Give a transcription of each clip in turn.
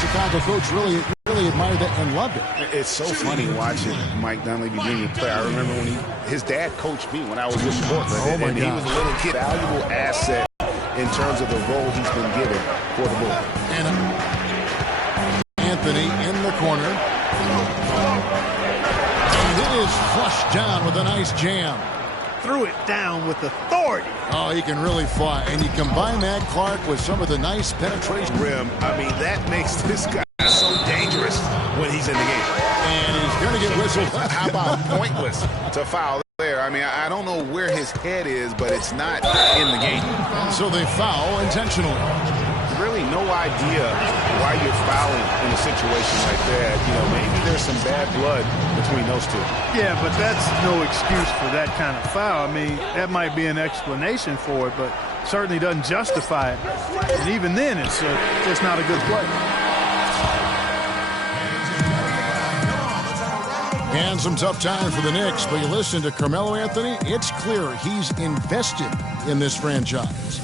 Chicago coach really admired that and loved it. It's so funny watching Mike Dunleavy Jr. play. I remember when his dad coached me when I was with Portland, and he was a little kid, valuable asset in terms of the role he's been given for the Bulls. And Anthony in the corner. And it is flushed down with a nice jam. Threw it down with authority. Oh, he can really fly. And you combine that, Clark, with some of the nice penetration. Rim. I mean, that makes this guy so dangerous when he's in the game. And he's going to get whistled. How about pointless to foul there? I mean, I don't know where his head is, but it's not in the game. So they foul intentionally. Really no idea why you're fouling in a situation like that. You know, maybe there's some bad blood between those two. Yeah, but that's no excuse for that kind of foul. I mean, that might be an explanation for it, but certainly doesn't justify it. And even then, it's just not a good play. And some tough time for the Knicks, but you listen to Carmelo Anthony, it's clear he's invested in this franchise.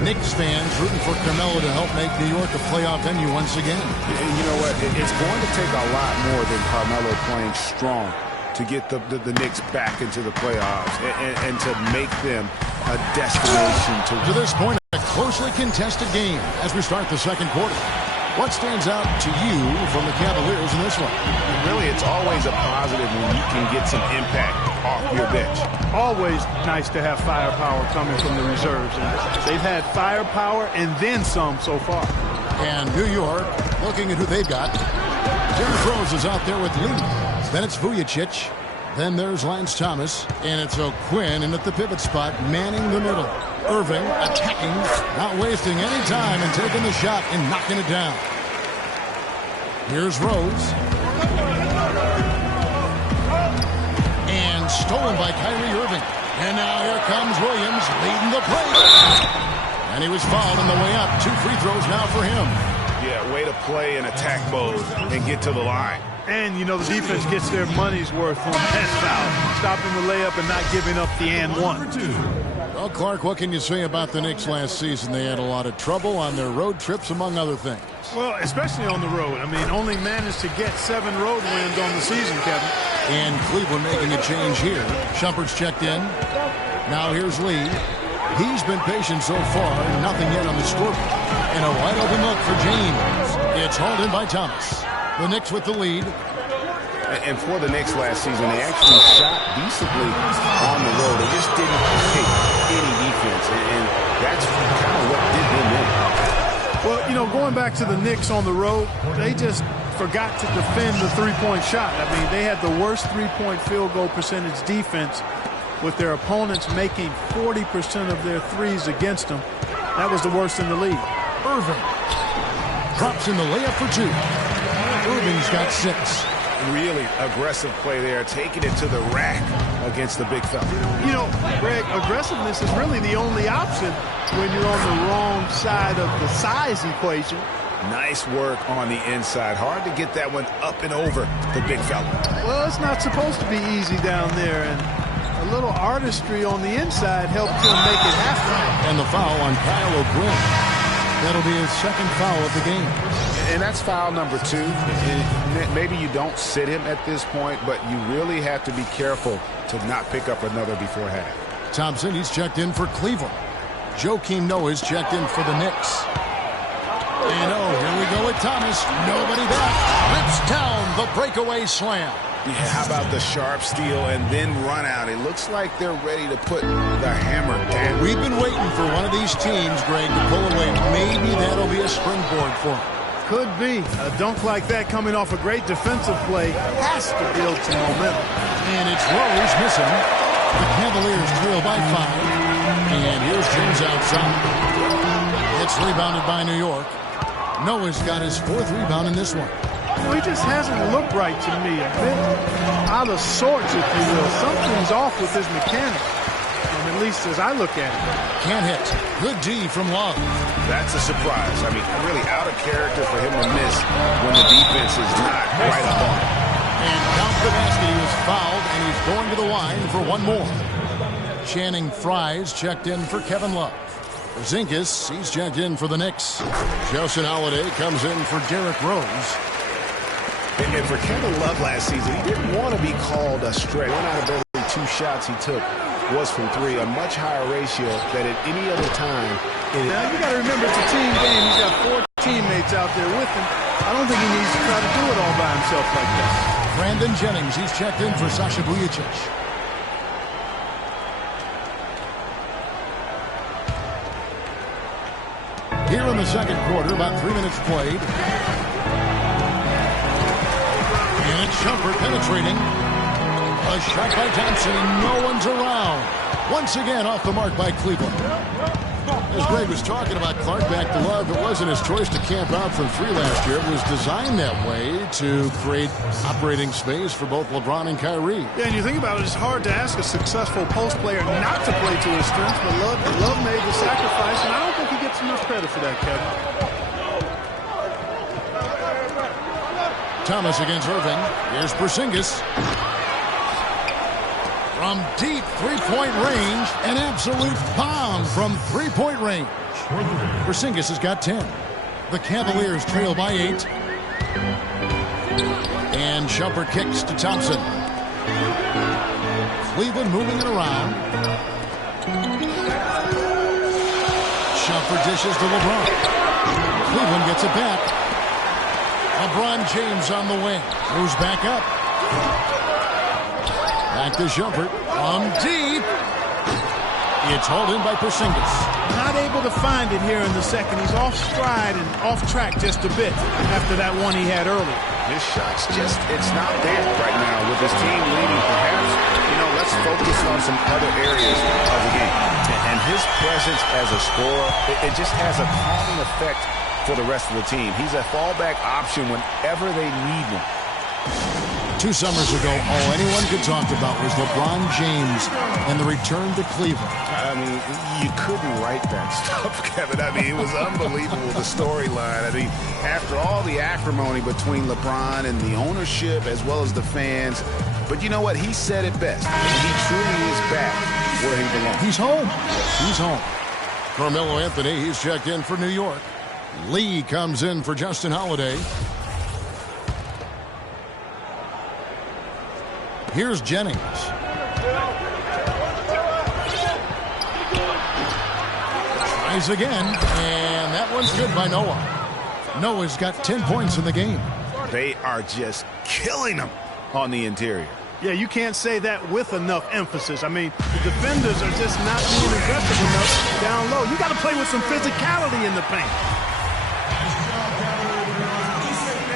Knicks fans rooting for Carmelo to help make New York a playoff venue once again. You know what? It's going to take a lot more than Carmelo playing strong to get the Knicks back into the playoffs and to make them a destination. To this point, a closely contested game as we start the second quarter. What stands out to you from the Cavaliers in this one? Really, it's always a positive when you can get some impact off your bench. Always nice to have firepower coming from the reserves. And they've had firepower and then some so far. And New York, looking at who they've got. Derrick Rose is out there with Lee. Then it's Vujicic. Then there's Lance Thomas. And it's O'Quinn in at the pivot spot, manning the middle. Irving attacking, not wasting any time and taking the shot and knocking it down. Here's Rose. And stolen by Kyrie Irving. And now here comes Williams leading the play. And he was fouled on the way up. 2 free throws now for him. Yeah, way to play in attack mode and get to the line. And, you know, the defense gets their money's worth on that foul. Stopping the layup and not giving up the and one. Well, Clark, what can you say about the Knicks last season? They had a lot of trouble on their road trips, among other things. Well, especially on the road. I mean, only managed to get 7 road wins on the season, Kevin. And Cleveland making a change here. Shumpert's checked in. Now here's Lee. He's been patient so far, nothing yet on the scoreboard. And a wide open look for James. It's hauled in by Thomas. The Knicks with the lead. And for the Knicks last season, they actually shot decently on the road. They just didn't take any defense, and that's kind of what did them in. Well, you know, going back to the Knicks on the road, they just forgot to defend the three-point shot. I mean, they had the worst three-point field goal percentage defense with their opponents making 40% of their threes against them. That was the worst in the league. Irving drops in the layup for 2. Irving's got 6. Really aggressive play there, taking it to the rack against the big fella. You know, Greg, aggressiveness is really the only option when you're on the wrong side of the size equation. Nice work on the inside. Hard to get that one up and over the big fella. Well, it's not supposed to be easy down there, and a little artistry on the inside helped him make it happen. And the foul on Kyle O'Quinn. That'll be his second foul of the game. And that's foul number 2. Maybe you don't sit him at this point, but you really have to be careful to not pick up another before half. Thompson, he's checked in for Cleveland. Joakim Noah's checked in for the Knicks. And here we go with Thomas. Nobody back. Rips down the breakaway slam. Yeah, how about the sharp steal and then run out? It looks like they're ready to put the hammer down. We've been waiting for one of these teams, Greg, to pull away. Maybe that'll be a springboard for them. Could be. A dunk like that coming off a great defensive play has to build some momentum. And it's Rose missing. The Cavaliers trail by 5. And here's James outside. It's rebounded by New York. Noah's got his 4th rebound in this one. Well, he just hasn't looked right to me. A bit out of sorts, if you will. Something's off with his mechanics, at least as I look at it. Can't hit. Good D from Love. That's a surprise. I mean, really out of character for him to miss when the defense is not right up on him. And count the basket. He was fouled, and he's going to the line for one more. Channing Frye's checked in for Kevin Love. Porzingis, he's checked in for the Knicks. Justin Holiday comes in for Derrick Rose. And for Kevin Love last season, he didn't want to be called a stretch. 1 out of every 2 shots he took was from 3, a much higher ratio than at any other time. Now, you got to remember, it's a team game. He's got 4 teammates out there with him. I don't think he needs to try to do it all by himself like that. Brandon Jennings, he's checked in for Sasha Vujacic. Here in the second quarter, about 3 minutes played. And it's Shumpert penetrating. A shot by Thompson, and no one's around. Once again, off the mark by Cleveland. As Greg was talking about Clark back to Love, it wasn't his choice to camp out from 3 last year. It was designed that way to create operating space for both LeBron and Kyrie. Yeah, and you think about it, it's hard to ask a successful post player not to play to his strengths, but Love made the sacrifice, and I don't think he gets enough credit for that, Kevin. Thomas against Irving. Here's Porzingis. From deep three-point range, an absolute bomb from three-point range. Porzingis has got 10. The Cavaliers trail by 8. And Shumpert kicks to Thompson. Cleveland moving it around. Shumpert dishes to LeBron. Cleveland gets it back. LeBron James on the wing. Moves back up. Back to Shumpert. From deep. It's hauled in by Porzingis. Not able to find it here in the second. He's off stride and off track just a bit after that one he had early. His shot's just, it's not there right now with his team leading. Perhaps, let's focus on some other areas of the game. And his presence as a scorer, it just has a calming effect for the rest of the team. He's a fallback option whenever they need one. 2 summers ago, all anyone could talk about was LeBron James and the return to Cleveland. I mean, you couldn't write that stuff, Kevin. I mean, it was unbelievable, the storyline. I mean, after all the acrimony between LeBron and the ownership as well as the fans, but you know what? He said it best. He truly is back where he belongs. He's home. He's home. Carmelo Anthony, he's checked in for New York. Lee comes in for Justin Holiday. Here's Jennings. Tries again, and that one's good by Noah. Noah's got 10 points in the game. They are just killing him on the interior. Yeah, you can't say that with enough emphasis. I mean, the defenders are just not being aggressive enough down low. You got to play with some physicality in the paint.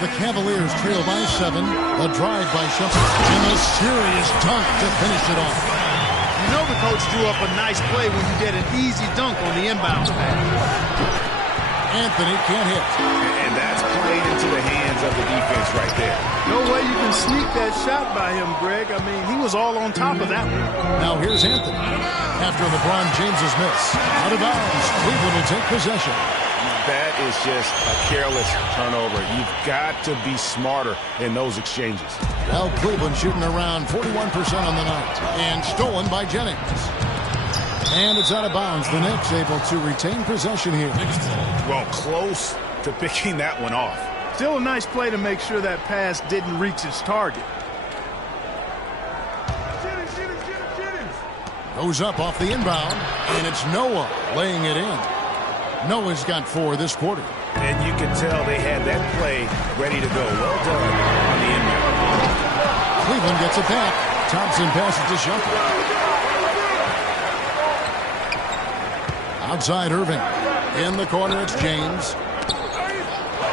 The Cavaliers trail by 7. A drive by Shumpert. And a serious dunk to finish it off. You know the coach drew up a nice play when you get an easy dunk on the inbound pass. Anthony can't hit. And that's played into the hands of the defense right there. No way you can sneak that shot by him, Greg. I mean, he was all on top of that one. Now here's Anthony. After LeBron James's miss. Out of bounds. Cleveland will take possession. That is just a careless turnover. You've got to be smarter in those exchanges. Well, Cleveland shooting around 41% on the night. And stolen by Jennings. And it's out of bounds. The Knicks able to retain possession here. Well, close to picking that one off. Still a nice play to make sure that pass didn't reach its target. Goes up off the inbound. And it's Noah laying it in. Noah's got 4 this quarter. And you can tell they had that play ready to go. Well done on the inbound. Cleveland gets it back. Thompson passes to Shumpert. Outside Irving. In the corner, it's James.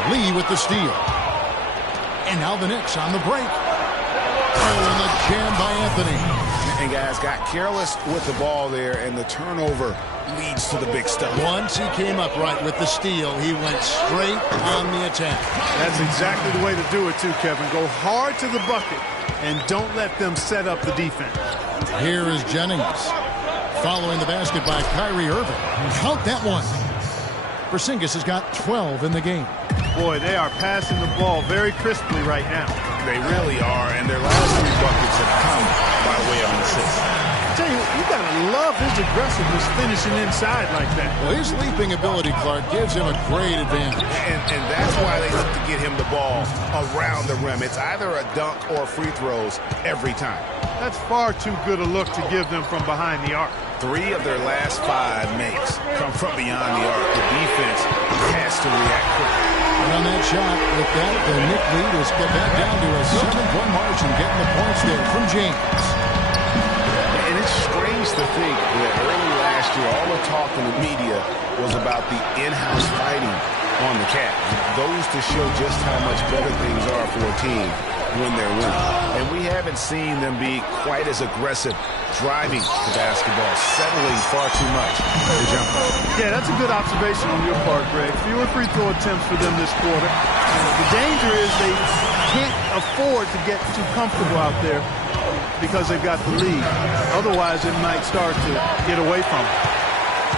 Lee with the steal. And now the Knicks on the break. Oh, and the jam by Anthony. And guys got careless with the ball there, and the turnover leads to the big stuff. Once he came up right with the steal, he went straight on the attack. That's exactly the way to do it too, Kevin. Go hard to the bucket and don't let them set up the defense. Here is Jennings. Following the basket by Kyrie Irving. Count that one. Porzingis has got 12 in the game. Boy, they are passing the ball very crisply right now. They really are, and their last 3 buckets have come by way of an assist. tell you, you got to love his aggressiveness finishing inside like that. Well, his leaping ability, Clark, gives him a great advantage. And that's why they look to get him the ball around the rim. It's either a dunk or free throws every time. That's far too good a look to give them from behind the arc. 3 of their last 5 makes come from beyond the arc. The defense has to react quickly. And on that shot, with that, the Knick lead is cut back down to a 7-point margin, getting the points there from James. And it's strange to think that early last year, all the talk in the media was about the in-house fighting on the Cavs. Goes to show just how much better things are for a team when they're winning. And we haven't seen them be quite as aggressive driving the basketball, settling far too much for jumpers. Yeah, that's a good observation on your part, Greg. Fewer free throw attempts for them this quarter. The danger is they can't afford to get too comfortable out there because they've got the lead. Otherwise, it might start to get away from them.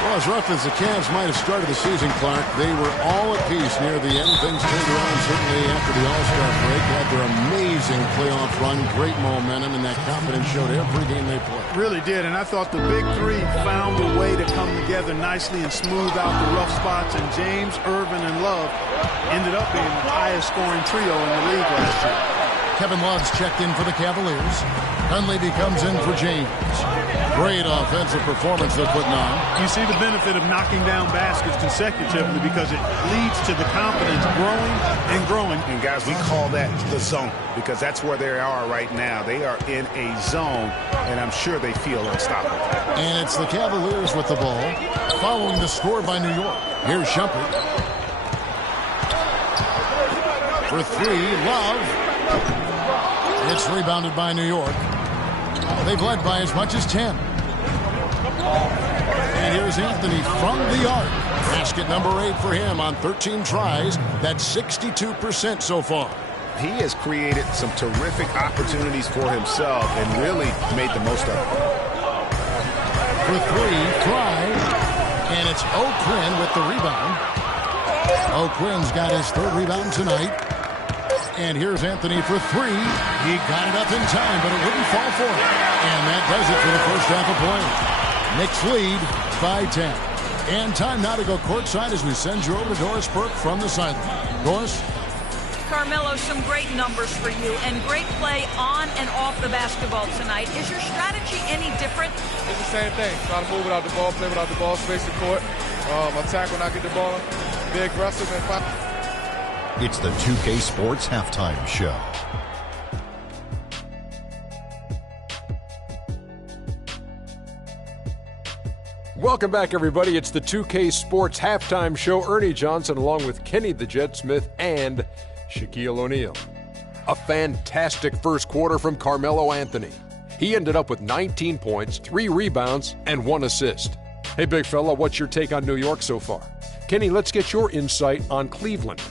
Well, as rough as the Cavs might have started the season, Clark, they were all at peace near the end. Things turned around certainly after the All-Star break. Had their amazing playoff run, great momentum, and that confidence showed every game they played. Really did, and I thought the big three found a way to come together nicely and smooth out the rough spots, and James, Irvin, and Love ended up being the highest scoring trio in the league last year. Kevin Love's checked in for the Cavaliers. Dunleavy comes in for James. Great offensive performance they're putting on. You see the benefit of knocking down baskets consecutively because it leads to the confidence growing and growing. And, guys, we call that the zone because that's where they are right now. They are in a zone, and I'm sure they feel unstoppable. And it's the Cavaliers with the ball, following the score by New York. Here's Shumpert. For 3, Love. It's rebounded by New York. They've led by as much as 10. And here's Anthony from the arc. Basket number 8 for him on 13 tries. That's 62% so far. He has created some terrific opportunities for himself and really made the most of it. For 3, Fry. And it's O'Quinn with the rebound. O'Quinn's got his 3rd rebound tonight. And here's Anthony for 3. He got it up in time, but it wouldn't fall for him. And that does it for the first half of play. Knicks lead by 10. And time now to go courtside as we send you over to Doris Burke from the sideline. Doris? Carmelo, some great numbers for you and great play on and off the basketball tonight. Is your strategy any different? It's the same thing. Try to move without the ball, play without the ball, space the court, attack when I get the ball, be aggressive and fight. It's the 2K Sports Halftime Show. Welcome back, everybody. It's the 2K Sports Halftime Show. Ernie Johnson along with Kenny the Jet Smith and Shaquille O'Neal. A fantastic first quarter from Carmelo Anthony. He ended up with 19 points, 3 rebounds, and 1 assist. Hey, big fella, what's your take on New York so far? Kenny, let's get your insight on Cleveland.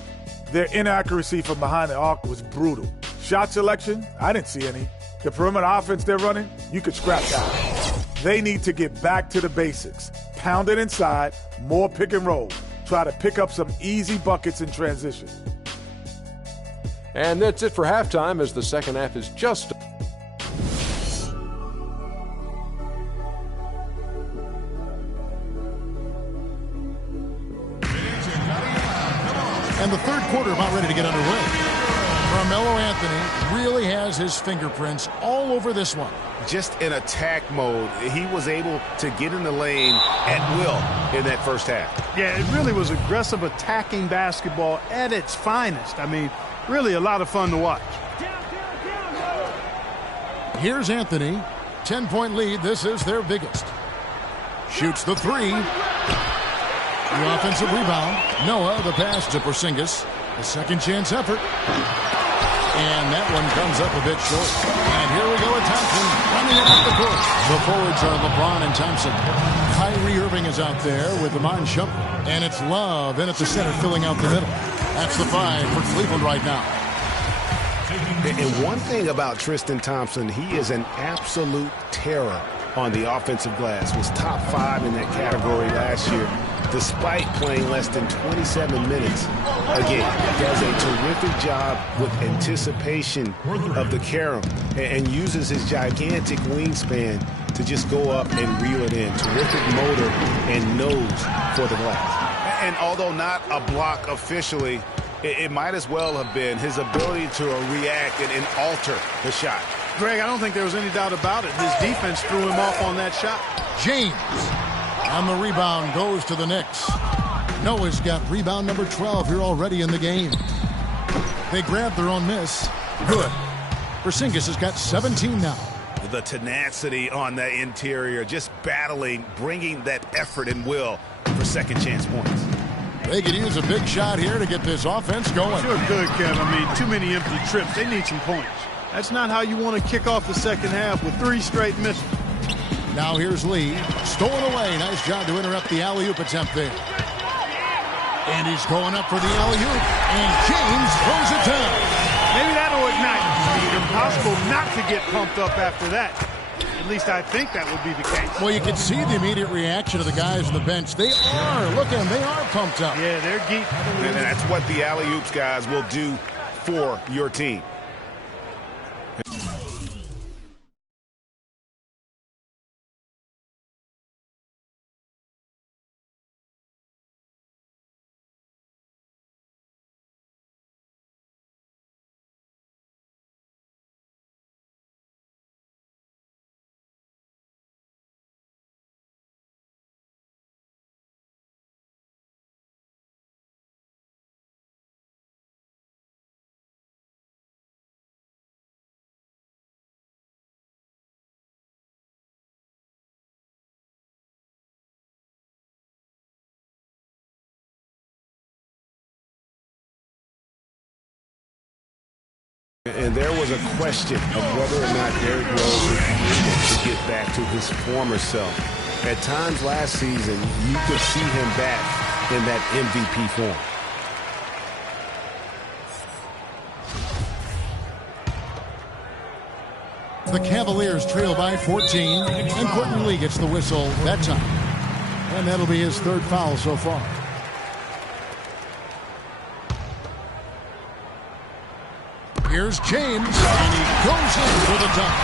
Their inaccuracy from behind the arc was brutal. Shot selection, I didn't see any. The perimeter offense they're running, you could scrap that. They need to get back to the basics. Pound it inside, more pick and roll. Try to pick up some easy buckets in transition. And that's it for halftime as the second half is just... And the third quarter about ready to get underway. Carmelo Anthony really has his fingerprints all over this one. Just in attack mode, he was able to get in the lane at will in that first half. Yeah, it really was aggressive attacking basketball at its finest. I mean, really a lot of fun to watch. Here's Anthony. 10-point lead. This is their biggest. Shoots the 3. The offensive rebound. Noah, the pass to Porzingis. A second chance effort. And that one comes up a bit short. And here we go with Thompson running it up the court. The forwards are LeBron and Thompson. Kyrie Irving is out there with Iman Shumpert. And it's Love in at the center filling out the middle. That's the 5 for Cleveland right now. And one thing about Tristan Thompson, he is an absolute terror on the offensive glass. Was top 5 in that category last year, despite playing less than 27 minutes. Again, does a terrific job with anticipation of the carom and uses his gigantic wingspan to just go up and reel it in. Terrific motor and nose for the glass. And although not a block officially, it might as well have been his ability to react and alter the shot. Greg, I don't think there was any doubt about it. His defense threw him off on that shot. James on the rebound goes to the Knicks. Noah's got rebound number 12 here already in the game. They grab their own miss. Good. Porzingis has got 17 now. The tenacity on the interior, just battling, bringing that effort and will for second chance points. They could use a big shot here to get this offense going. Sure could, Kev. I mean, too many empty trips. They need some points. That's not how you want to kick off the second half with 3 straight misses. Now here's Lee. Stolen away. Nice job to interrupt the alley-oop attempt there. And he's going up for the alley-oop. And James throws it down. Maybe that'll ignite. It's impossible not to get pumped up after that. At least I think that would be the case. Well, you can see the immediate reaction of the guys on the bench. They are. Look at them. They are pumped up. Yeah, they're geeked. And that's what the alley-oops guys will do for your team. And there was a question of whether or not Derrick Rose would be able to get back to his former self. At times last season, you could see him back in that MVP form. The Cavaliers trail by 14, and Courtney Lee gets the whistle that time. And that'll be his 3rd foul so far. Here's James, and he goes in for the dunk.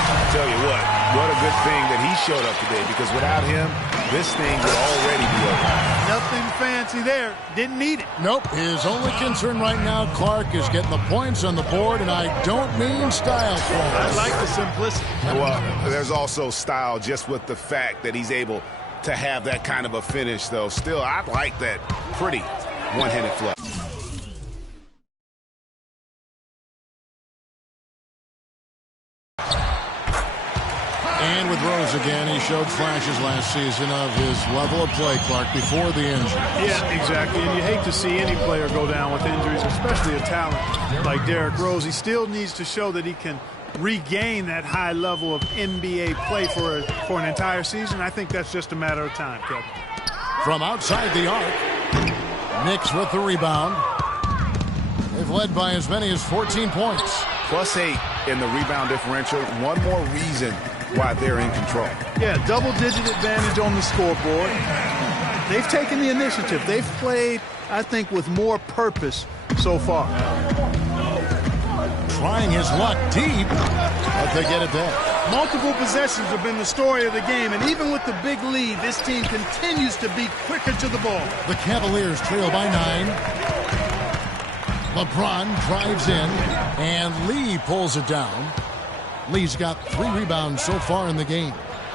I'll tell you what a good thing that he showed up today, because without him, this thing would already be over. Nothing fancy there. Didn't need it. Nope. His only concern right now, Clark, is getting the points on the board, and I don't mean style points. I like the simplicity. Well, there's also style just with the fact that he's able to have that kind of a finish, though. Still, I like that pretty one-handed flush. And with Rose again, he showed flashes last season of his level of play, Clark, before the injury. Yeah, exactly. And you hate to see any player go down with injuries, especially a talent like Derrick Rose. He still needs to show that he can regain that high level of NBA play for an entire season. I think that's just a matter of time, Kevin. From outside the arc, Knicks with the rebound. They've led by as many as 14 points. +8 in the rebound differential. One more reason why they're in control. Yeah, double-digit advantage on the scoreboard. They've taken the initiative. They've played, I think, with more purpose so far. Trying his luck deep, but they get it there. Multiple possessions have been the story of the game, and even with the big lead, this team continues to be quicker to the ball. The Cavaliers trail by 9. LeBron drives in, and Lee pulls it down. Lee's got 3 rebounds so far in the game.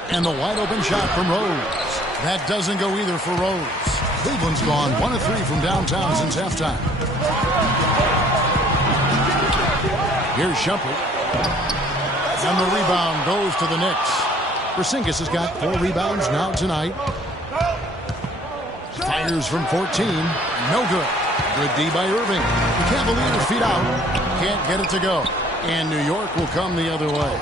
And the wide-open shot from Rose. That doesn't go either for Rose. Cleveland's gone 1 of 3 from downtown since halftime. Here's Shumpert. And the rebound goes to the Knicks. Porzingis has got 4 rebounds now tonight. Fires from 14. No good. Good D by Irving. The Cavaliers feet out. Can't get it to go. And New York will come the other way.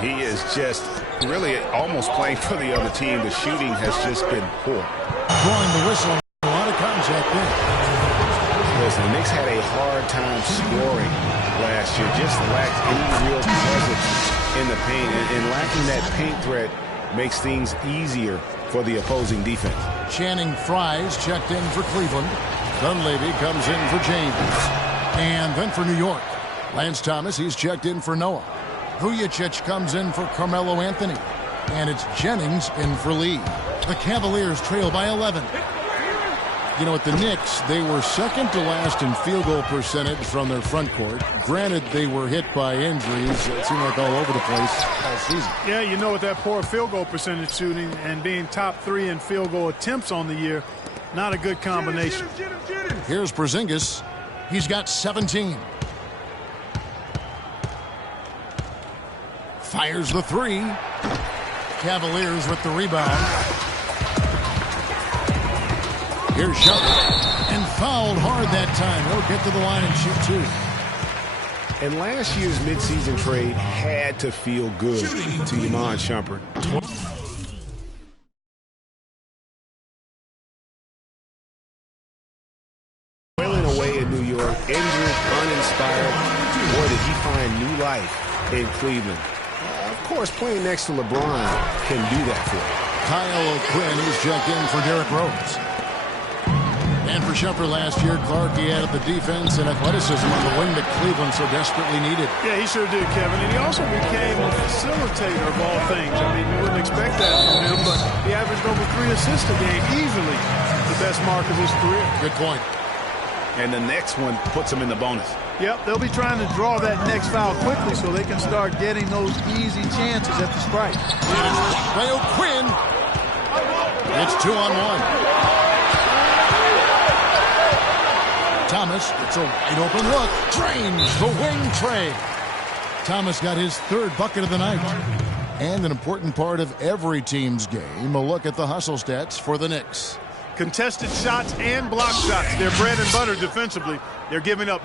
He is just really almost playing for the other team. The shooting has just been poor. Drawing the whistle. A lot of contact there. Listen, the Knicks had a hard time scoring last year. Just lacked any real presence in the paint. And lacking that paint threat makes things easier for the opposing defense. Channing Frye's checked in for Cleveland. Dunleavy comes in for James. And then for New York, Lance Thomas, he's checked in for Noah. Vujicic comes in for Carmelo Anthony. And it's Jennings in for Lee. The Cavaliers trail by 11. You know, at the Knicks, they were second to last in field goal percentage from their front court. Granted, they were hit by injuries. It seemed like all over the place all season. Yeah, you know, with that poor field goal percentage shooting and being top 3 in field goal attempts on the year, not a good combination. Here's Porzingis. He's got 17. Fires the 3. Cavaliers with the rebound. Here's Shumpert, and fouled hard that time. He'll get to the line and shoot 2. And last year's midseason trade had to feel good to Iman Shumpert. Wailing away in New York, injured, uninspired. Boy, did he find new life in Cleveland. Of course, playing next to LeBron can do that for him. Kyle O'Quinn, who's checked in for Derrick Rose. And for Shumpert last year, Clark, he added the defense and athleticism on the wing that Cleveland so desperately needed. Yeah, he sure did, Kevin. And he also became a facilitator of all things. I mean, you wouldn't expect that from him, but he averaged over 3 assists a game, easily the best mark of his career. Good point. And the next one puts him in the bonus. Yep, they'll be trying to draw that next foul quickly so they can start getting those easy chances at the strike. By O'Quinn. It's 2-on-1. Thomas, it's a wide open look. Drains the wing tray. Thomas got his 3rd bucket of the night. And an important part of every team's game, a look at the hustle stats for the Knicks. Contested shots and block shots. They're bread and butter defensively. They're giving up.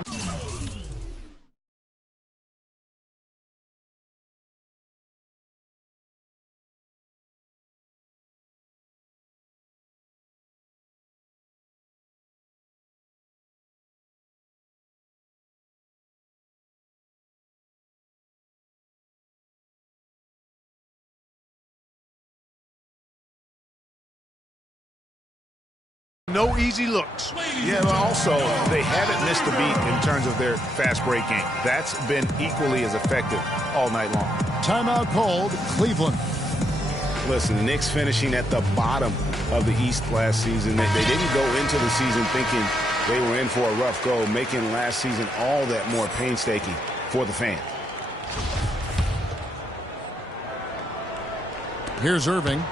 No easy looks. Yeah, but also, they haven't missed a beat in terms of their fast break game. That's been equally as effective all night long. Timeout called, Cleveland. Listen, the Knicks finishing at the bottom of the East last season. They didn't go into the season thinking they were in for a rough go, making last season all that more painstaking for the fans. Here's Irving.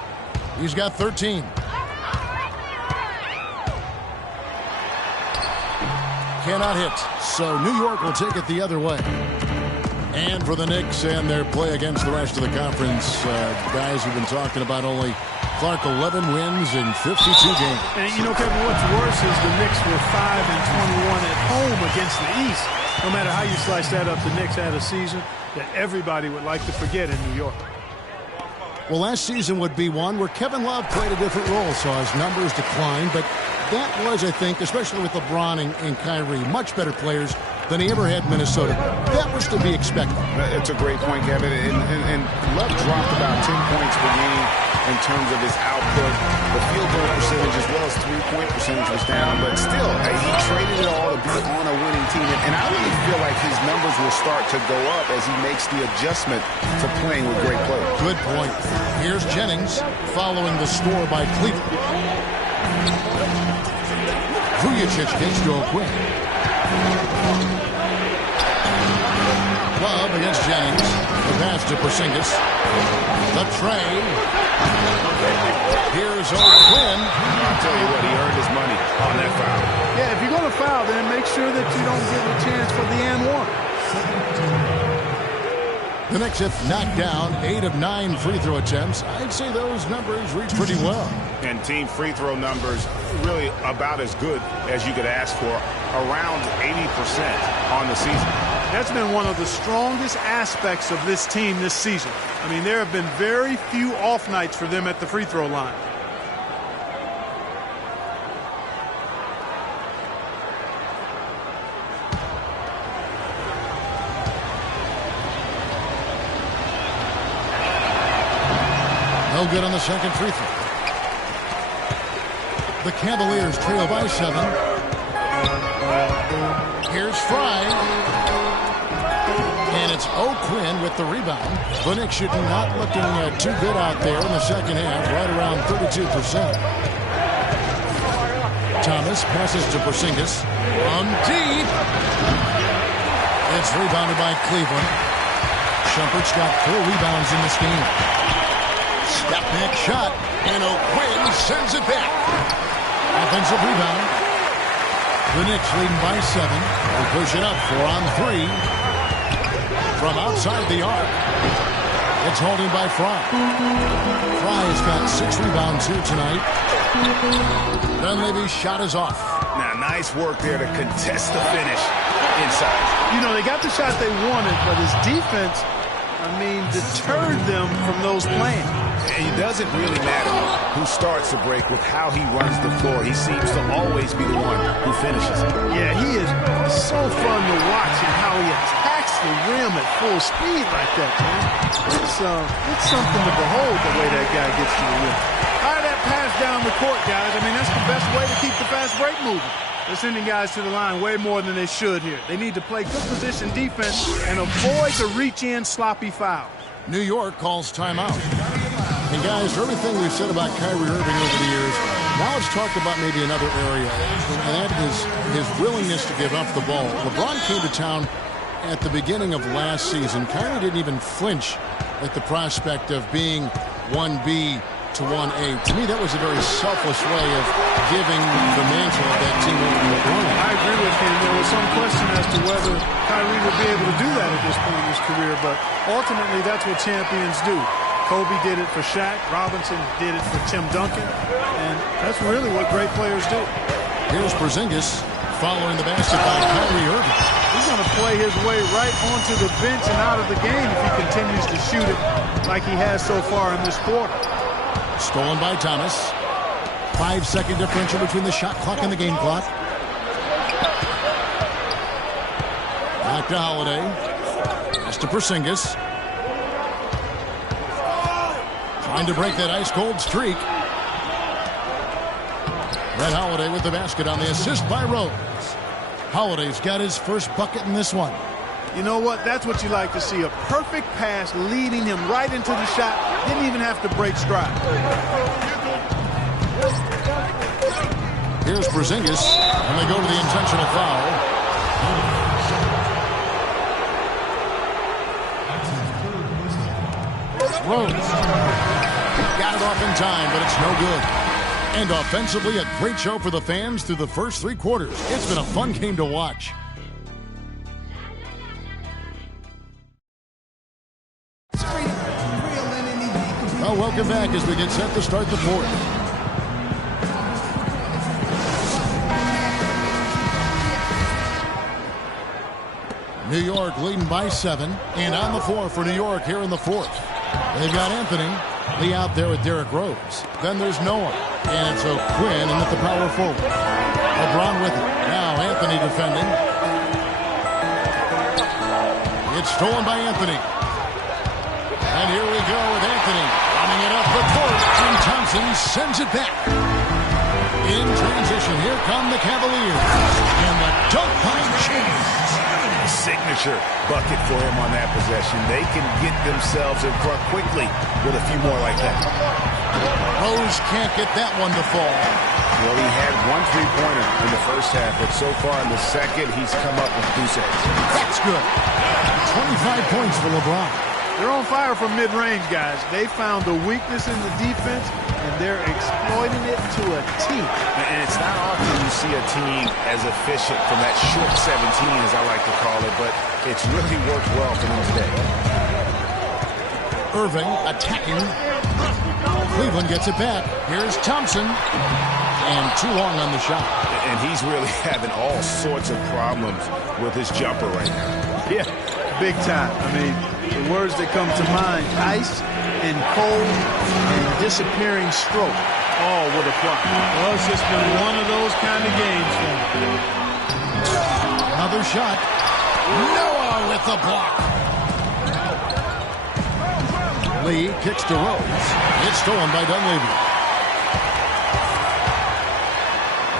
He's got 13. Cannot hit, so New York will take it the other way. And for the Knicks and their play against the rest of the conference, guys who've been talking about only Clark 11 wins in 52 games. And you know, Kevin, what's worse is the Knicks were 5-21 at home against the East. No matter how you slice that up, the Knicks had a season that everybody would like to forget in New York. Well, last season would be one where Kevin Love played a different role, saw his numbers decline, but that was, I think, especially with LeBron and Kyrie, much better players than he ever had in Minnesota. That was to be expected. It's a great point, Kevin. And Love dropped about 10 points per game in terms of his output. The field goal percentage as well as three-point percentage was down. But still, he traded it all to be on a winning team. And I really feel like his numbers will start to go up as he makes the adjustment to playing with great players. Good point. Here's Jennings following the score by Cleveland. Vujicic gets to O'Quinn. Love against Jennings. The pass to Porzingis. The tray. Here's O'Quinn. I'll tell you what, he earned his money on that foul. Yeah, if you're going to foul, then make sure that you don't give a chance for the and one. The Knicks have knocked down 8 of 9 free throw attempts. I'd say those numbers reach pretty well. And team free throw numbers really about as good as you could ask for, around 80% on the season. That's been one of the strongest aspects of this team this season. I mean, there have been very few off nights for them at the free throw line. No good on the second free throw. The Cavaliers trail by 7. Here's Fry. And it's O'Quinn with the rebound. Vunic not looking too good out there in the second half, right around 32%. Thomas passes to Porzingis. On deep. It's rebounded by Cleveland. Shumpert's got 4 rebounds in this game. Step back shot, and O'Quinn sends it back. Offensive rebound. The Knicks leading by 7. They push it up 4 on 3. From outside the arc. It's holding by Fry. Fry has got 6 rebounds here tonight. Dunleavy's shot is off. Now, nice work there to contest the finish inside. You know, they got the shot they wanted, but his defense, deterred them from those plans. And it doesn't really matter who starts the break with how he runs the floor. He seems to always be the one who finishes it. Yeah, he is so fun to watch and how he attacks the rim at full speed like that, man. It's something to behold the way that guy gets to the rim. Fire that pass down the court, guys. That's the best way to keep the fast break moving. They're sending guys to the line way more than they should here. They need to play good position defense and avoid the reach-in sloppy fouls. New York calls timeout. And guys, for everything we've said about Kyrie Irving over the years, now let's talk about maybe another area, and that is his willingness to give up the ball. LeBron came to town at the beginning of last season. Kyrie didn't even flinch at the prospect of being 1B to 1A. To me, that was a very selfless way of giving the mantle of that team over to LeBron. I agree with him. There was some question as to whether Kyrie would be able to do that at this point in his career, but ultimately that's what champions do. Kobe did it for Shaq. Robinson did it for Tim Duncan. And that's really what great players do. Here's Porzingis following the basket by Kyrie Irving. He's going to play his way right onto the bench and out of the game if he continues to shoot it like he has so far in this quarter. Stolen by Thomas. 5-second differential between the shot clock and the game clock. Back to Holiday. Pass to Porzingis. Trying to break that ice-cold streak. Red Holiday with the basket on the assist by Rose. Holiday's got his first bucket in this one. You know what? That's what you like to see. A perfect pass leading him right into the shot. Didn't even have to break stride. Here's Porzingis, and they go to the intentional foul. Rose got it off in time, but it's no good. And offensively, a great show for the fans through the first 3 quarters. It's been a fun game to watch. Well, welcome back as we get set to start the fourth. New York leading by 7, and on the floor for New York here in the fourth. They've got Anthony Lee out there with Derrick Rose. Then there's Noah, and it's O'Quinn in at the power forward. LeBron with it. Now Anthony defending. It's stolen by Anthony. And here we go with Anthony running it up the court, and Thompson sends it back. In transition, here come the Cavaliers, and the dunk by James. Signature bucket for him on that possession. They can get themselves in front quickly with a few more like that. Rose can't get that one to fall. Well, he had 1 3-pointer in the first half, but so far in the second, he's come up with 2 saves. That's good. 25 points for LeBron. They're on fire from mid-range, guys. They found the weakness in the defense, and they're exploiting it to a T. And it's not often you see a team as efficient from that short 17, as I like to call it, but it's really worked well for them today. Irving attacking. Cleveland gets it back. Here's Thompson. And too long on the shot. And he's really having all sorts of problems with his jumper right now. Yeah, big time. The words that come to mind, ice and cold and disappearing stroke, all would apply. Well, it's just been one of those kind of games for him. Another shot. Noah with the block. Lee kicks to Rose. It's stolen by Dunleavy.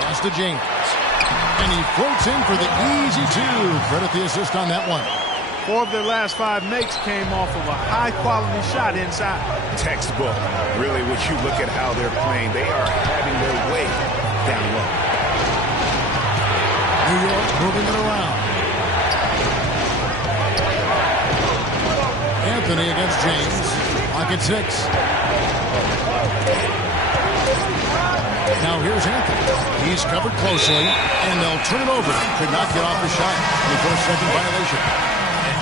Pass to James. And he floats in for the easy two. Credit the assist on that one. 4 of their last 5 makes came off of a high-quality shot inside. Textbook. Really, when you look at how they're playing, they are having their way down low. New York moving it around. Anthony against James. Lock at 6. Now here's Anthony. He's covered closely, and they'll turn it over. Could not get off the shot. He goes second violation.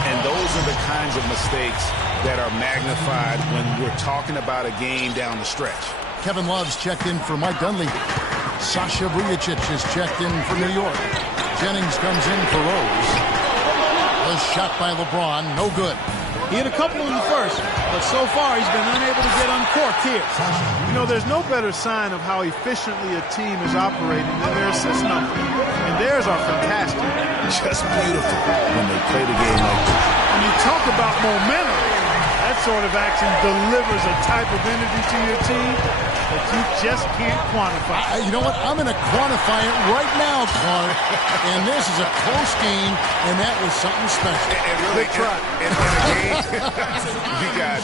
And those are the kinds of mistakes that are magnified when we're talking about a game down the stretch. Kevin Love's checked in for Mike Dunleavy. Sasha Vujacic is checked in for New York. Jennings comes in for Rose. A shot by LeBron, no good. He hit a couple in the first, but so far he's been unable to get uncorked here. You know, there's no better sign of how efficiently a team is operating than their assist number. And theirs are fantastic. Just beautiful when they play the game like this. When you talk about momentum, that sort of action delivers a type of energy to your team that you just can't quantify. You know what? I'm going to quantify it right now, Clark. And this is a close game, and that was something special. And really, Good try. in a game, you got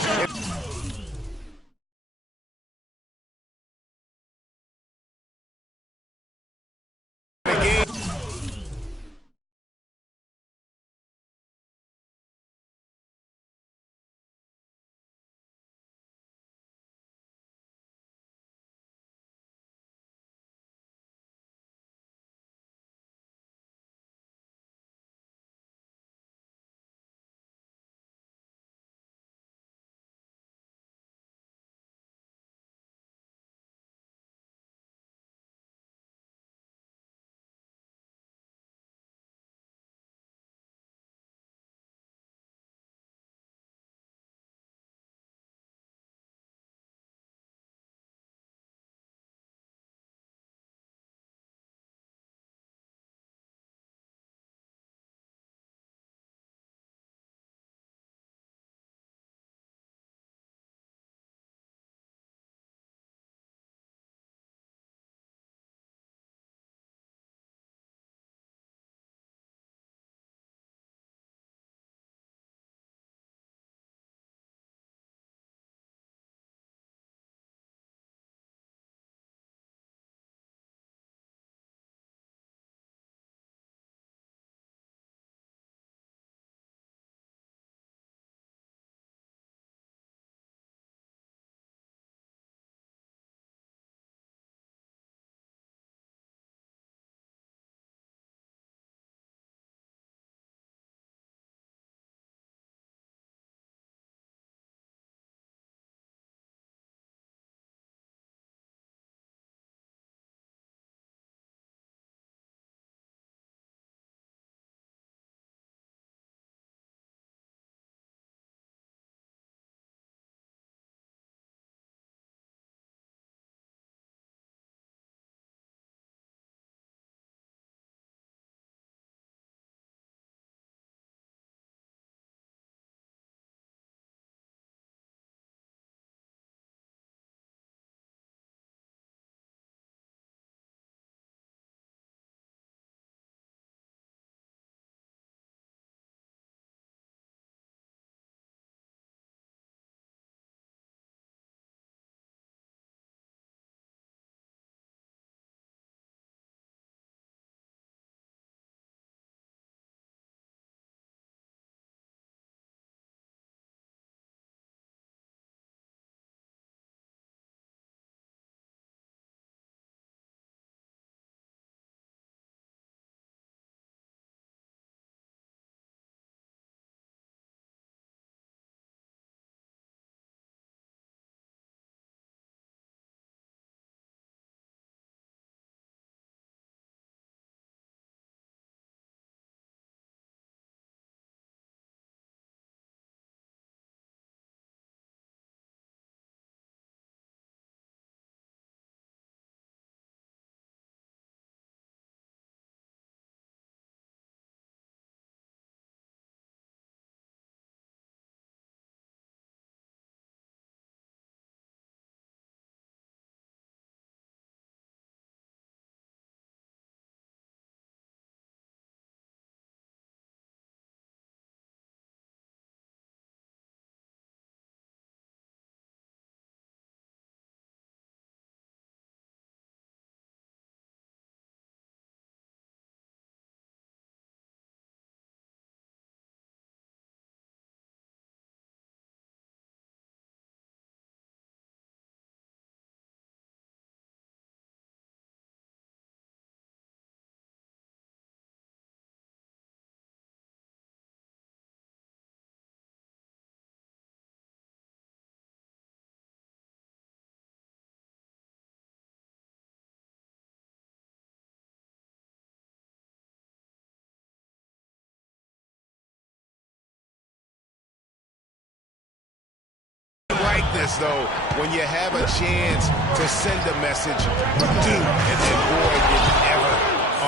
this, though. When you have a chance to send a message, do. And then, boy, did ever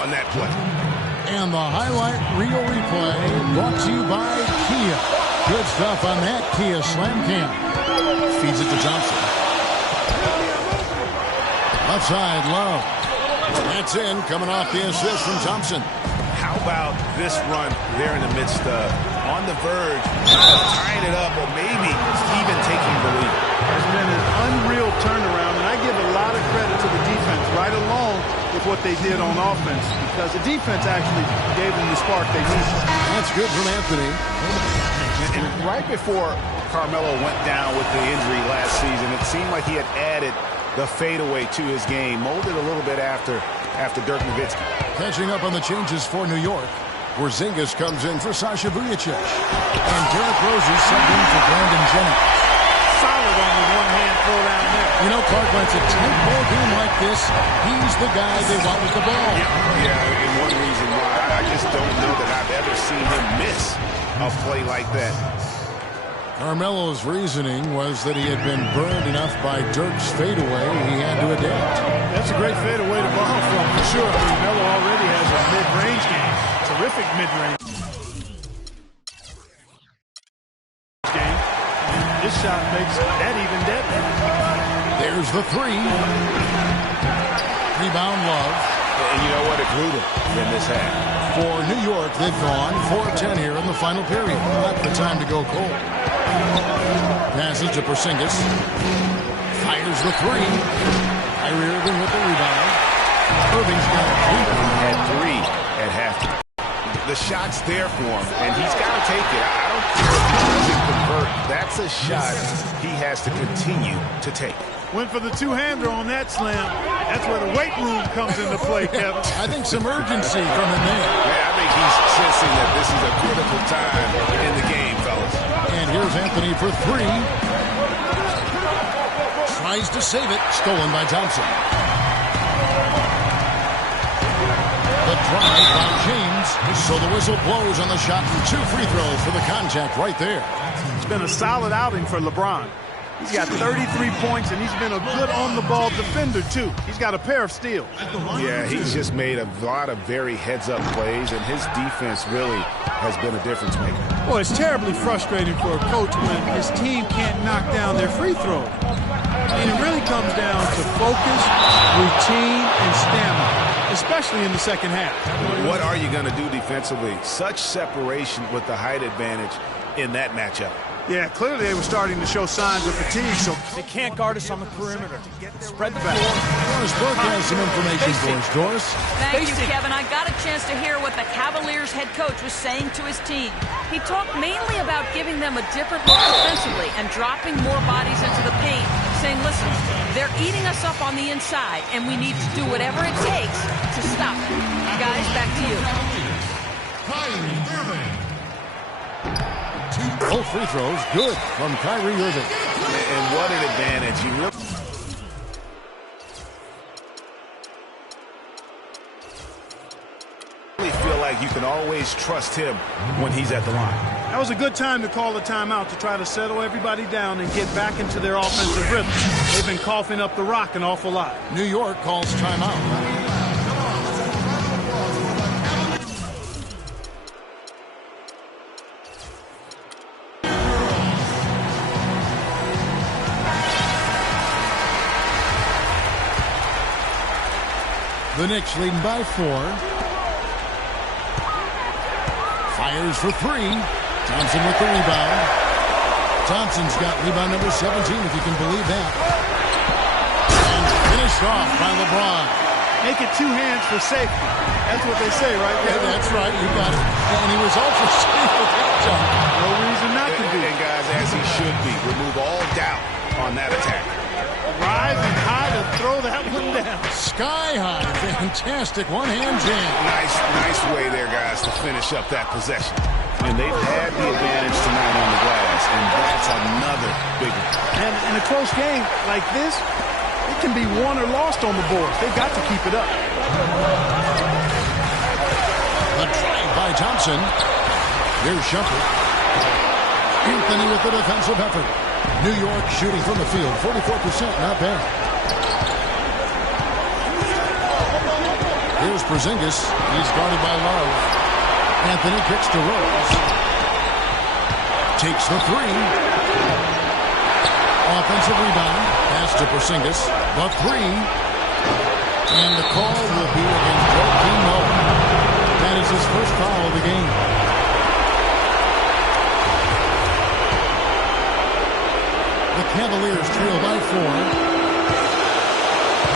on that play. And the highlight reel replay brought to you by Kia. Good stuff on that Kia Slam Cam. Feeds it to Johnson. Left side, Love. That's in, coming off the assist from Thompson. How about this run there in the midst of, on the verge, tying it up, or maybe even taking the lead? It's been an unreal turnaround, and I give a lot of credit to the defense right along with what they did on offense, because the defense actually gave them the spark they needed. That's good from Anthony. And right before Carmelo went down with the injury last season, it seemed like he had added the fadeaway to his game, molded a little bit after Dirk Nowitzki. Catching up on the changes for New York. Porzingis comes in for Sasha Vujacic. And Derrick Rose is subbed in for Brandon Jennings. Solid on the one-hand throw down there. You know, Clark, when it's a tight ball game like this, he's the guy they want with the ball. Yeah, and one reason why. I just don't know that I've ever seen him miss a play like that. Carmelo's reasoning was that he had been burned enough by Dirk's fadeaway, he had to adapt. That's a great fadeaway to bomb from, for sure. I mean, Melo already has a mid-range game. Terrific mid-range game. And this shot makes that even deadly. There's the three. Rebound, Love. And you know what? It grew them in this half. For New York, they've gone 4-10 here in the final period. Not the time to go cold. Passes to Porzingis. Fires the three. Kyrie Irving with the rebound. Irving's got a three. He had three at halftime. The shot's there for him, and he's got to take it. I don't care if he doesn't convert. That's a shot he has to continue to take. Went for the two-hander on that slam. That's where the weight room comes into play, Kevin. I think some urgency from him there. Yeah, I think he's sensing that this is a critical time in the game, fellas. And here's Anthony for three. Tries to save it. Stolen by Thompson. The drive by James. So the whistle blows on the shot. 2 free throws for the contact right there. It's been a solid outing for LeBron. He's got 33 points, and he's been a good on-the-ball defender, too. He's got a pair of steals. Yeah, he's just made a lot of very heads-up plays, and his defense really has been a difference maker. Well, it's terribly frustrating for a coach when his team can't knock down their free throws. I mean, it really comes down to focus, routine, and stamina, especially in the second half. What are you going to do defensively? Such separation with the height advantage in that matchup. Yeah, clearly they were starting to show signs of fatigue, so they can't guard us on the perimeter. Spread the floor. Doris Burke has some information for us, Doris. Thank you, Kevin. I got a chance to hear what the Cavaliers head coach was saying to his team. He talked mainly about giving them a different look defensively and dropping more bodies into the paint, saying, listen, they're eating us up on the inside, and we need to do whatever it takes to stop them. Guys, back to you. Both free throws good from Kyrie Irving. And what an advantage. He really feel like you can always trust him when he's at the line. That was a good time to call a timeout to try to settle everybody down and get back into their offensive rhythm. They've been coughing up the rock an awful lot. New York calls timeout. The Knicks leading by 4. Fires for 3. Thompson with the rebound. Thompson's got rebound number 17, if you can believe that. And finished off by LeBron. Make it 2 hands for safety. That's what they say, right? Yeah, that's right. You got it. And he was also safe with that jump. No reason not to be. And guys, as he should be, remove all doubt on that attack. Rising high to throw that one down. Sky high. Fantastic one-hand jam. Nice way there, guys, to finish up that possession. And they've had the advantage tonight on the glass, and that's another big one. And in a close game like this, it can be won or lost on the board. They've got to keep it up. The drive by Thompson. Here's Shumpert. Anthony with the defensive effort. New York shooting from the field, 44%, not bad. Here's Porzingis. He's guarded by Love. Anthony kicks to Rose. Takes the three. Offensive rebound. Pass to Porzingis. The three. And the call will be against Joakim Noah. That is his first foul of the game. The Cavaliers trail by 4.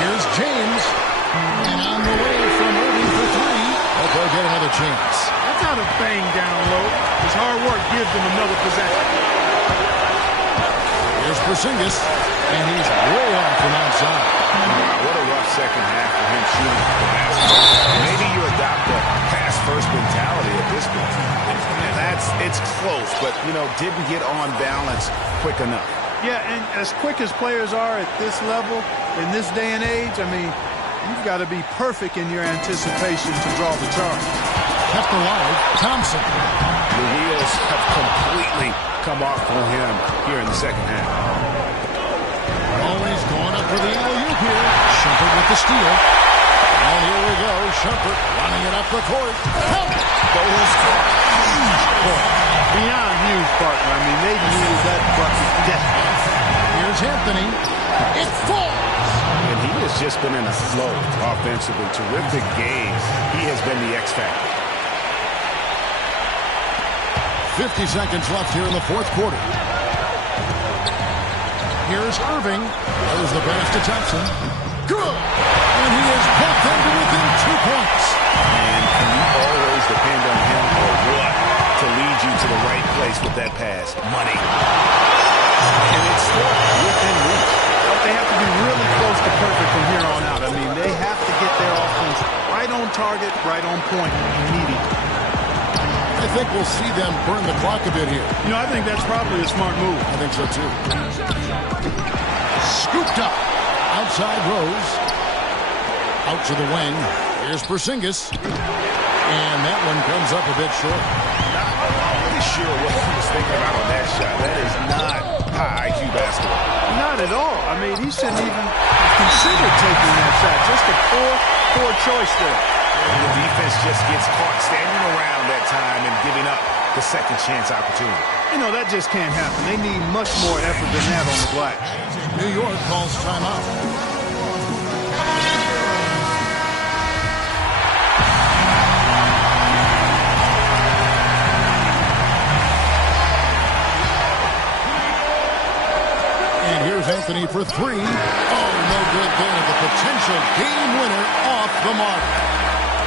Here's James. And on the way from Irving for three. But they'll get another chance. That's not a bang down low. His hard work gives them another possession. Here's Porzingis. And he's way off from outside. Wow, what a rough second half for him shooting the basketball. Maybe you adopt a pass-first mentality at this point. And it's close, but, didn't get on balance quick enough. Yeah, and as quick as players are at this level, in this day and age, I mean, you've got to be perfect in your anticipation to draw the charge. Kept alive, Thompson. The wheels have completely come off on him here in the second half. Always going up for the alley-oop here. Shumpert with the steal. And here we go. Shumpert running it up the court. Help! Goes for huge point. Beyond huge, partner. I mean, they needed that bucket desperately. Here's Anthony. It falls. And he has just been in a flow offensively. Terrific game. He has been the X factor. 50 seconds left here in the fourth quarter. Here's Irving. There's the pass to Thompson. Good! And he has helped them to within 2 points. And can you always depend on him or what to lead you to the right place with that pass? Money. And it's still within reach. But they have to be really close to perfect from here on out. I mean, they have to get their offense right on target, right on point immediately. I think we'll see them burn the clock a bit here. I think that's probably a smart move. I think so, too. Scooped up. Outside Rose. Out to the wing. Here's Porzingis. And that one comes up a bit short. Not really sure what he was thinking about on that shot. That is not high IQ basketball. Not at all. I mean, he shouldn't even consider taking that shot. Just a poor choice there. The defense just gets caught standing around that time and giving up the second chance opportunity. That just can't happen. They need much more effort than that on the glass. New York calls timeout. And here's Anthony for three. Oh, no good there. The potential game winner off the mark.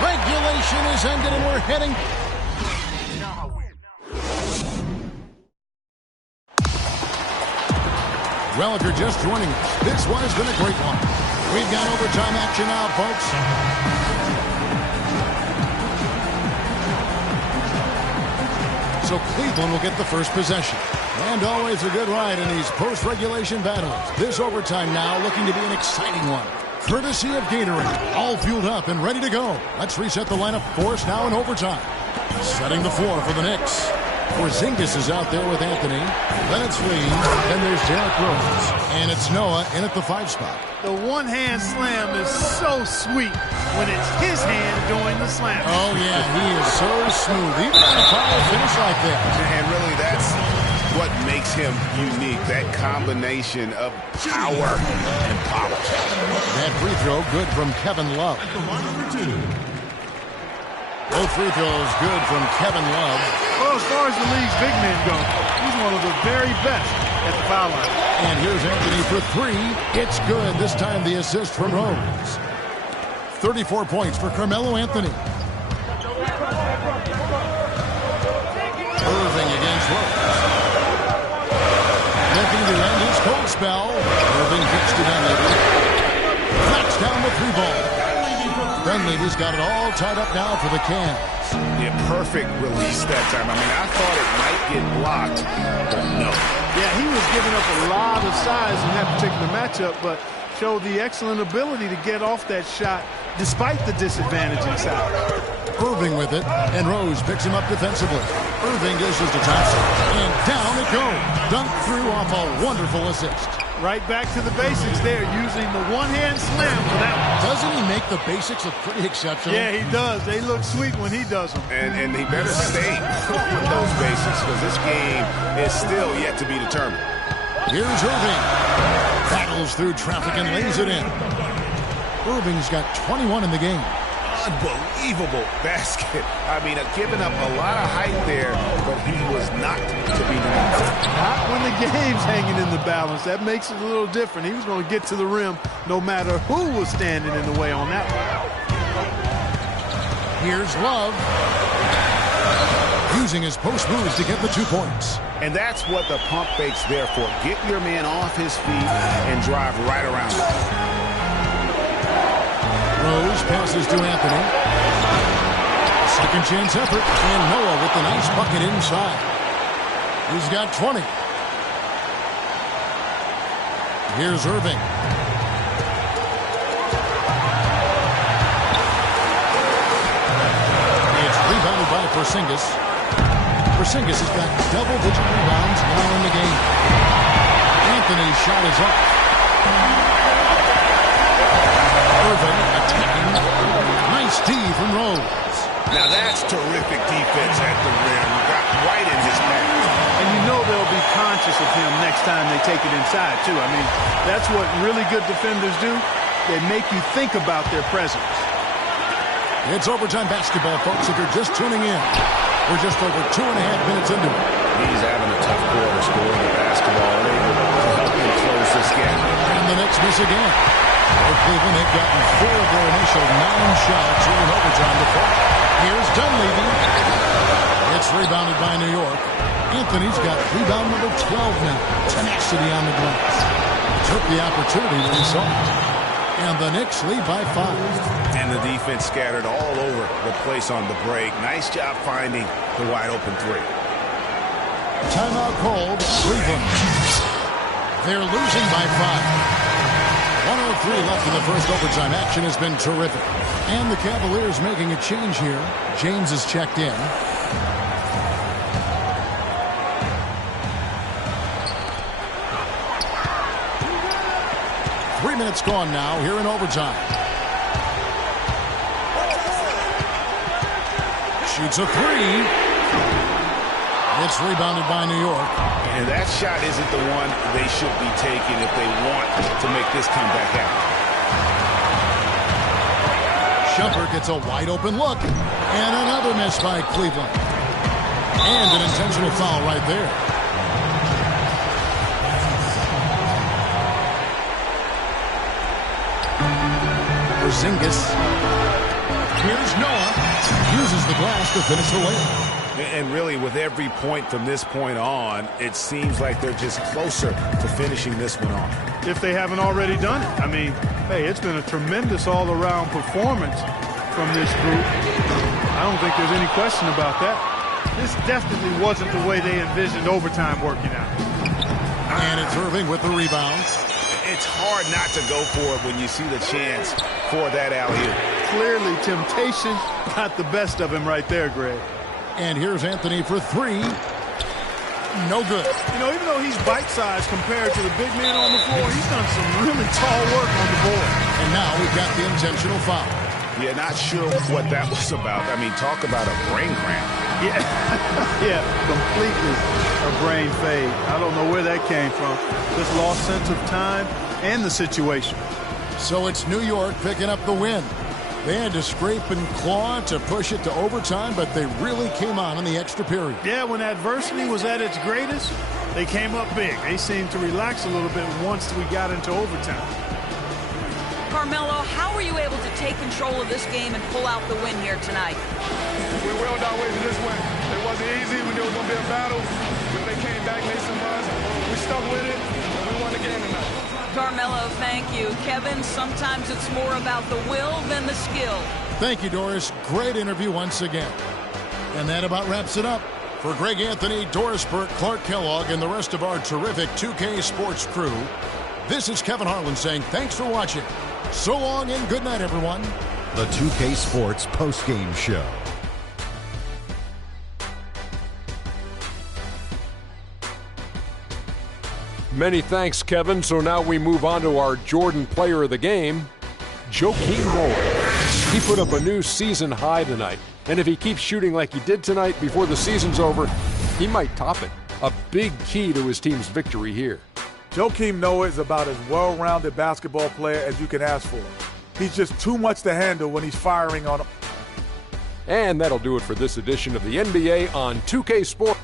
Regulation is ended and we're heading. Well, if you're just joining us, this one has been a great one. We've got overtime action now, folks. So Cleveland will get the first possession. And always a good ride in these post-regulation battles. This overtime now looking to be an exciting one. Courtesy of Gatorade, all fueled up and ready to go. Let's reset the lineup for us now in overtime. Setting the floor for the Knicks. Porzingis is out there with Anthony. Then it's Lee. Then there's Derrick Rose. And it's Noah in at the 5 spot. The one-hand slam is so sweet when it's his hand doing the slam. Oh, yeah, he is so smooth. Even on a power finish like that. And really, that's what makes him unique. That combination of power and polish. That free throw good from Kevin Love. Both free throws good from Kevin Love. Well, as far as the league's big men go, he's one of the very best at the foul line. And here's Anthony for three. It's good. This time the assist from Rose. 34 points for Carmelo Anthony. Irving against Rose. Looking to end his cold spell. Irving kicks to Dunleavy. Knocks down the 3-ball. Dunleavy's got it all tied up now for the Cavs. Yeah, perfect release that time. I mean, I thought it might get blocked, but no. Yeah, he was giving up a lot of size in that particular matchup, but showed the excellent ability to get off that shot despite the disadvantage inside. Irving with it, and Rose picks him up defensively. Irving dishes to Thompson, and down it goes. Dunked through off a wonderful assist. Right back to the basics there, using the one-hand slam for that one. Doesn't he make the basics look pretty exceptional? Yeah, he does. They look sweet when he does them. And he better stay with those basics because this game is still yet to be determined. Here's Irving. Battles through traffic and lays it in. Irving's got 21 in the game. Unbelievable basket. I mean, giving up a lot of height there, but he was not to be denied. Not when the game's hanging in the balance. That makes it a little different. He was going to get to the rim no matter who was standing in the way on that one. Here's Love. Using his post moves to get the 2 points. And that's what the pump fake's there for. Get your man off his feet and drive right around him. Rose passes to Anthony. Second chance effort, and Noah with the nice bucket inside. He's got 20. Here's Irving. It's rebounded by Porzingis. Porzingis has got double-digit rebounds now in the game. Anthony's shot is up. Irving attacking. Nice D from Rose. Now that's terrific defense at the rim. Got right in his path. And you know they'll be conscious of him next time they take it inside, too. I mean, that's what really good defenders do. They make you think about their presence. It's overtime basketball, folks, if you're just tuning in. We're just over 2.5 minutes into it. He's having a tough quarter scoring the basketball and able to help him close this gap. And the Knicks miss again. For Cleveland, they've gotten 4 of their initial 9 shots here in overtime to fall. Here's Dunleavy. It's rebounded by New York. Anthony's got rebound number 12 now. Tenacity on the glass. Took the opportunity when he saw it. And the Knicks lead by 5. And the defense scattered all over the place on the break. Nice job finding the wide open 3. Timeout called. Cleveland. They're losing by 5. 103 left in the first overtime. Action has been terrific. And the Cavaliers making a change here. James is checked in. Three minutes gone now here in overtime. Shoots a 3. It's rebounded by New York. And that shot isn't the one they should be taking if they want to make this comeback happen. Shumpert gets a wide open look. And another miss by Cleveland. And an intentional foul right there. Porzingis. Here's Noah. Uses the glass to finish the layup. And really, with every point from this point on, it seems like they're just closer to finishing this one off. If they haven't already done it. I mean, hey, it's been a tremendous all-around performance from this group. I don't think there's any question about that. This definitely wasn't the way they envisioned overtime working out. And it's Irving with the rebound. It's hard not to go for it when you see the chance for that alley-oop. Clearly, temptation got the best of him right there, Greg. And here's Anthony for 3. No good. You know, even though he's bite-sized compared to the big man on the floor, he's done some really tall work on the board. And now we've got the intentional foul. Yeah, not sure what that was about. I mean, talk about a brain cramp. Yeah, yeah, completely a brain fade. I don't know where that came from. Just lost sense of time and the situation. So it's New York picking up the win. They had to scrape and claw to push it to overtime, but they really came on in the extra period. Yeah, when adversity was at its greatest, they came up big. They seemed to relax a little bit once we got into overtime. Carmelo, how were you able to take control of this game and pull out the win here tonight? We willed our way to this win. It wasn't easy. We knew it was going to be a battle. But they came back, made some runs. We stuck with it, and we won the game tonight. Carmelo, thank you. Kevin, sometimes it's more about the will than the skill. Thank you, Doris. Great interview once again. And that about wraps it up. For Greg Anthony, Doris Burke, Clark Kellogg, and the rest of our terrific 2K Sports crew, This is Kevin Harlan saying thanks for watching. So long and good night, everyone. The 2K Sports postgame show. Many thanks, Kevin. So now we move on to our Jordan player of the game, Joakim Noah. He put up a new season high tonight. And if he keeps shooting like he did tonight before the season's over, he might top it. A big key to his team's victory here. Joakim Noah is about as well-rounded basketball player as you can ask for. He's just too much to handle when he's firing on. And that'll do it for this edition of the NBA on 2K Sports.